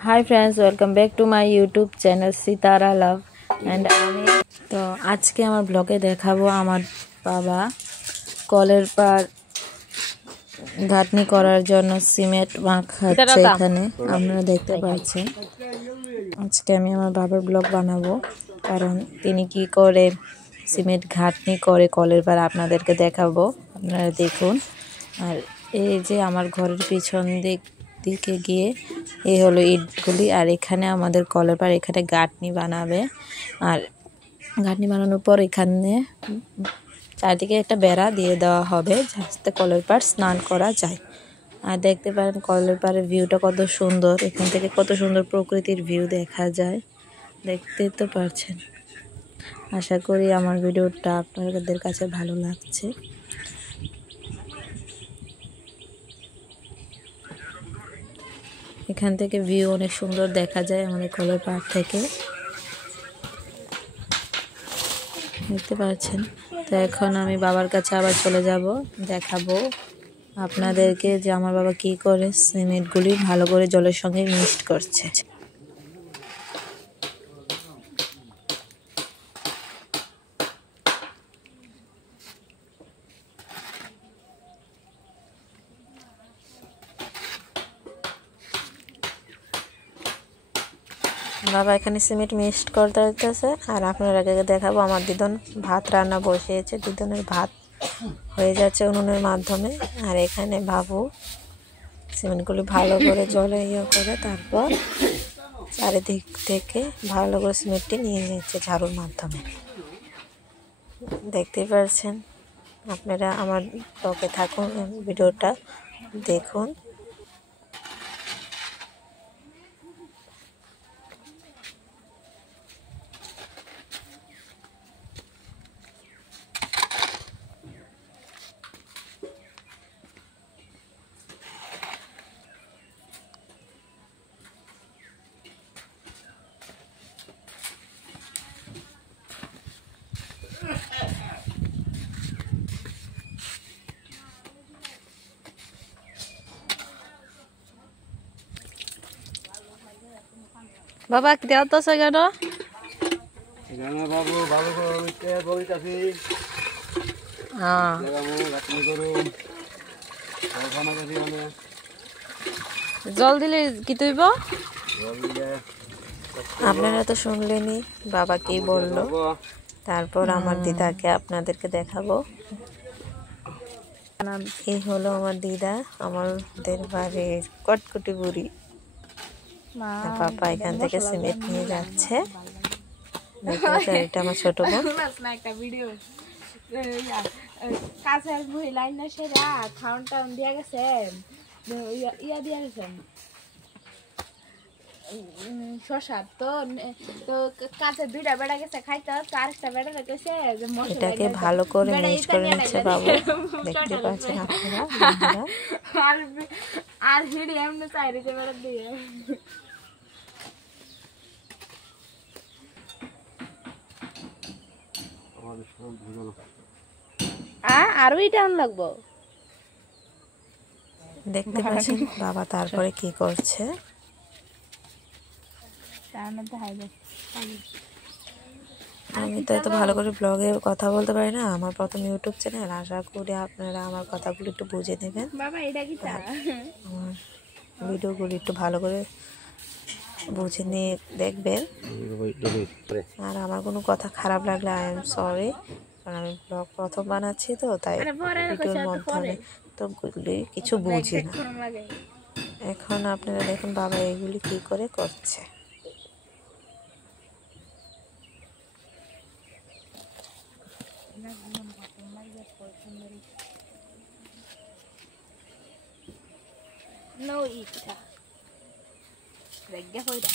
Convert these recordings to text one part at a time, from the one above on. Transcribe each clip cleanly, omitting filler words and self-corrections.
Hi friends, welcome back to my YouTube channel Sitara love and আমি তো আজকে আমার ব্লগে দেখাবো আমার বাবা কলের পার গাঁথনি করার জন্য সিমেন্ট মাখাচ্ছে। এখানে আপনারা দেখতে পাচ্ছেন। আজকে আমি আমার বাবার ব্লগ বানাবো, কারণ তিনি কি করে সিমেন্ট ঘাটনি করে কলের পার আপনাদেরকে দেখাবো। আপনারা দেখুন। আর এই যে আমার ঘরের পিছন দিকে গিয়ে এই হলো ইটগুলি, আর এখানে আমাদের কলের পার এখানে গাঁথনি বানাবে। আর গাঁথনি বানানোর পর এখানে চারদিকে একটা বেড়া দিয়ে দেওয়া হবে যাতে কলের পার স্নান করা যায়। আর দেখতে পারেন কলের পাড়ের ভিউটা কত সুন্দর, এখান থেকে কত সুন্দর প্রকৃতির ভিউ দেখা যায়, দেখতে তো পারছেন। আশা করি আমার ভিডিওটা আপনাদের কাছে ভালো লাগছে। এখান থেকে ভিউ অনেক সুন্দর দেখা যায় আমাদের কলের পাড় থেকে, দেখতে পাচ্ছেন। তো এখন আমি বাবার কাছে আবার চলে যাব, দেখাবো আপনাদেরকে যে আমার বাবা কি করে সিমেন্টগুলি ভালো করে জলের সঙ্গে মিক্সড করছে। বাবা এখানে সিমেন্ট মিক্সড করতে হইতেছে, আর আপনাদেরকে দেখাবো আমার দিদন ভাত রান্না বসিয়েছে। দিদনের ভাত হয়ে যাচ্ছে উনুনের মাধ্যমে, আর এখানে বাবু সিমেন্টগুলি ভালো করে জলে করে তারপর চারিদিক থেকে ভালো করে সিমেন্টটি নিয়ে যাচ্ছে ঝাড়ুর মাধ্যমে। দেখতেই পাচ্ছেন। আপনারা আমার ব্লগে থাকুন, ভিডিওটা দেখুন। বাবা কি দেওয়া তো কেন? বাবু ভালো করে বলতেছি। জল দিলে কি তুইব? আপনারা তো শুনলেনই বাবা কি বললো। তারপর আমার দিদাকে আপনাদেরকে দেখাবো। এই হলো আমার দিদা, আমাদের বাড়ির কটকটি বুড়ি। পাপা এখান থেকে সিমেন্ট নিয়ে যাচ্ছে। এটা আমার ছোট বোন। কাছের মহিলাই না সেরা খাওয়ান টাউন দিয়া গেছে, ইয়া দিয়া গেছেন শশা। তো কাছে দুইটা বেড়া গেছে খাইতে, আরেকটা বেড়া রেখেছে যে এটাকে ভালো করে মিক্স করে নিচ্ছে বাবু, দেখতে পাচ্ছেন আপনারা। আর হিড়ি এমনি চাইছে বেড়া দিয়ে। আরো টাউন লাগবো। দেখতে পাচ্ছেন বাবা তারপরে কি করছে। আমি তো এত ভালো করে ব্লগে কথা বলতে পারি না, আমার প্রথম ইউটিউব চ্যানেল। আশা করি আপনারা আমার কথাগুলো একটু বুঝে নেবেন, আমার ভিডিওগুলো একটু ভালো করে বুঝে নিয়ে দেখবেন। আর আমার কোনো কথা খারাপ লাগলে আই এম সরি, কারণ আমি ব্লগ প্রথম বানাচ্ছি তো, তাই ভিডিওর মাধ্যমে তো কিছু বুঝি না। এখন আপনারা দেখুন বাবা এগুলি কি করে করছে। No ইচ্ছা রেগে হইরা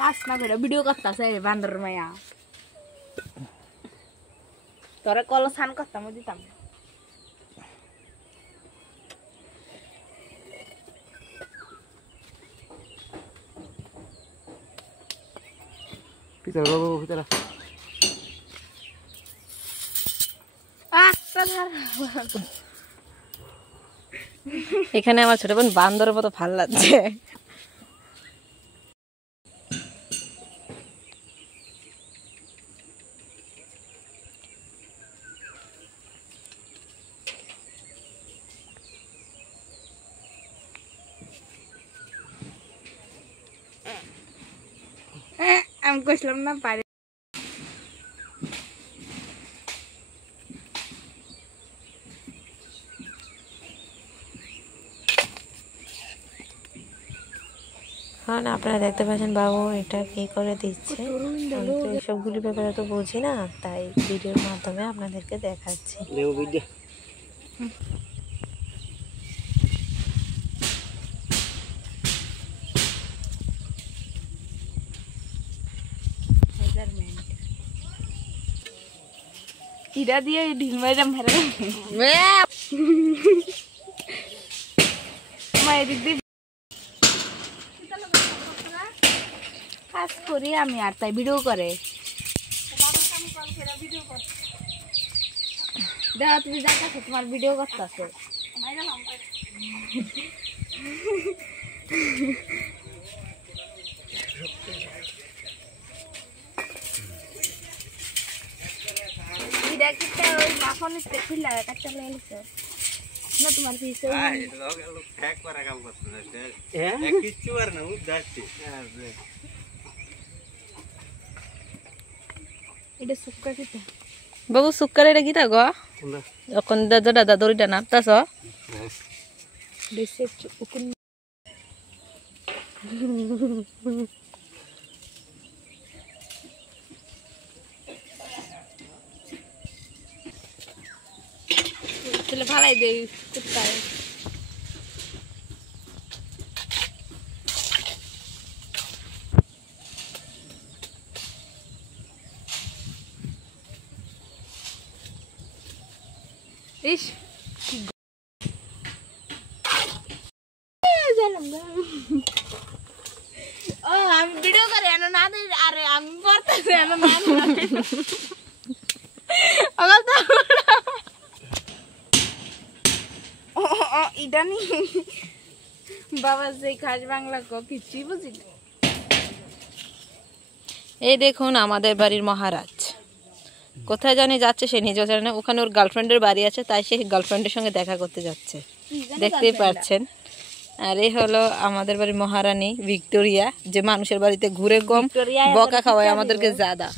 কাজ না করে ভিডিও করতেছে বান্দর মায়া। তোরা কল স্নান করতাম দিতাম। Pitara babu, pitara. এখানে আমার ছোট বোন বান্দরের মতো ভাল লাগছে। আমি কইছিলাম না পারে। কারণ আপনারা দেখতে পাচ্ছেন বাবু এটা কি করে দিচ্ছে। আমি তো এইসবগুলির ব্যাপারে তো বুঝি না, তাই ভিডিওর মাধ্যমে আপনাদেরকে দেখাচ্ছি। ইরা দিয়ে ঢিল মাইরাম ভেড়া মায়ের দিক কাজ করি আমি, আর তাই ভিডিও করে দেখো তুমি যাইতেছো, তোমার ভিডিও করতেছে। ওই মাখন খুললা কাটতে লাগছে না তোমার পিছে এটা সুক্কা কিটা বাবু সুক্কার এটা গীতা গো যখন দাদা দড়িটা নাপতাছ ভালাই দেই কুত্তায়। ইস ও আমি ভিডিও করে এনো না দিই, আরে আমি পড়তেছি এনো না এটা নি বাবা যে খাস বাংলা কিছুই বুঝি না। এই দেখুন আমাদের বাড়ির মহারাজ কোথায় জানি যাচ্ছে, সে নিজেও জানে না। ওখানে ওর গার্লফ্রেন্ডের বাড়ি আছে, তাই সে গার্লফ্রেন্ডের সঙ্গে দেখা করতে যাচ্ছে, দেখতেই পাচ্ছেন। আর এই হলো আমাদের বাড়ির মহারানী ভিক্টোরিয়া, যে মানুষের বাড়িতে ঘুরে কম বকা খাওয়ায় আমাদেরকে জাদা।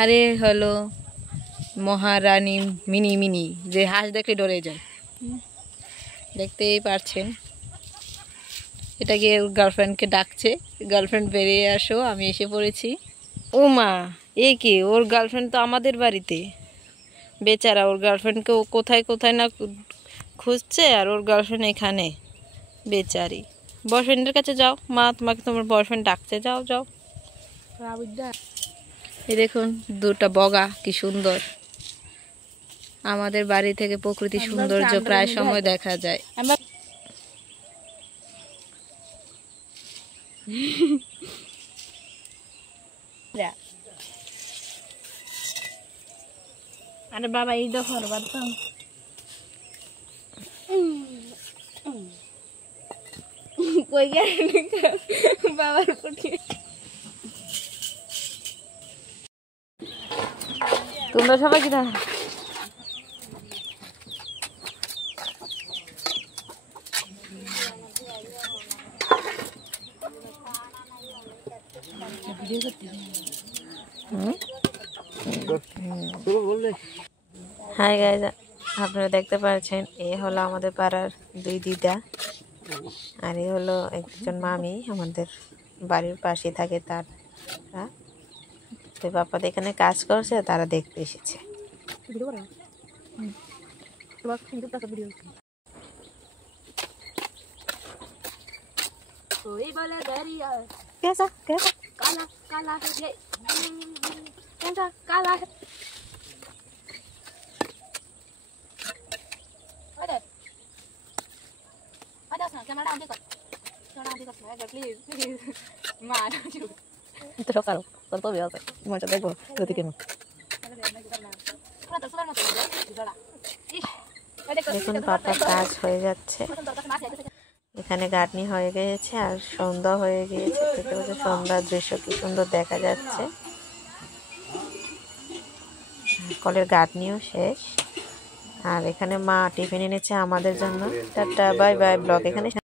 আর এই হলো মহারানী মিনি মিনি, যে হাঁস দেখলে ডরে যায়, দেখতেই পারছেন। এটা গিয়ে ওর গার্লফ্রেন্ডকে ডাকছে, গার্লফ্রেন্ড বেরিয়ে আসো, আমি এসে পড়েছি। ও মা, এ কি, ওর গার্লফ্রেন্ড তো আমাদের বাড়িতে, বেচারা ওর গার্লফ্রেন্ডকে ও কোথায় কোথায় না খুঁজছে, আর ওর গার্লফ্রেন্ড এখানে, বেচারি। বয়ফ্রেন্ডের কাছে যাও, মা তোমাকে তোমার বয়ফ্রেন্ড ডাকছে, যাও যাও। এই দেখুন দুটা বগা কি সুন্দর। আমাদের বাড়ি থেকে প্রকৃতি সৌন্দর্য প্রায় সময় দেখা যায়। আরে বাবা এই দেখো বাবা কই গেল বাবার পুটি। তোমরা সবাই কি হাই গাইজ, আপনারা দেখতে পাচ্ছেন এ হলো আমাদের পাড়ার দুই দিদা, আর এ হলো একজন মামি, আমাদের বাড়ির পাশে থাকে। তারা তো বাপ্পাদের এখানে কাজ করছে, তারা দেখতে এসেছে। কালা কালা কালা সকাল দেখবো যদি কেন দেখুন পাপার কাজ হয়ে যাচ্ছে, এখানে গাঁথনি হয়ে গিয়েছে আর সন্ধ্যা হয়ে গিয়েছে। দেখতে পাচ্ছি সন্ধ্যার দৃশ্য কি সুন্দর দেখা যাচ্ছে। কলের গাঁথনিও শেষ আর এখানে মা টিফিন এনেছে আমাদের জন্য। টাটা বাই বাই, ব্লগ এখানে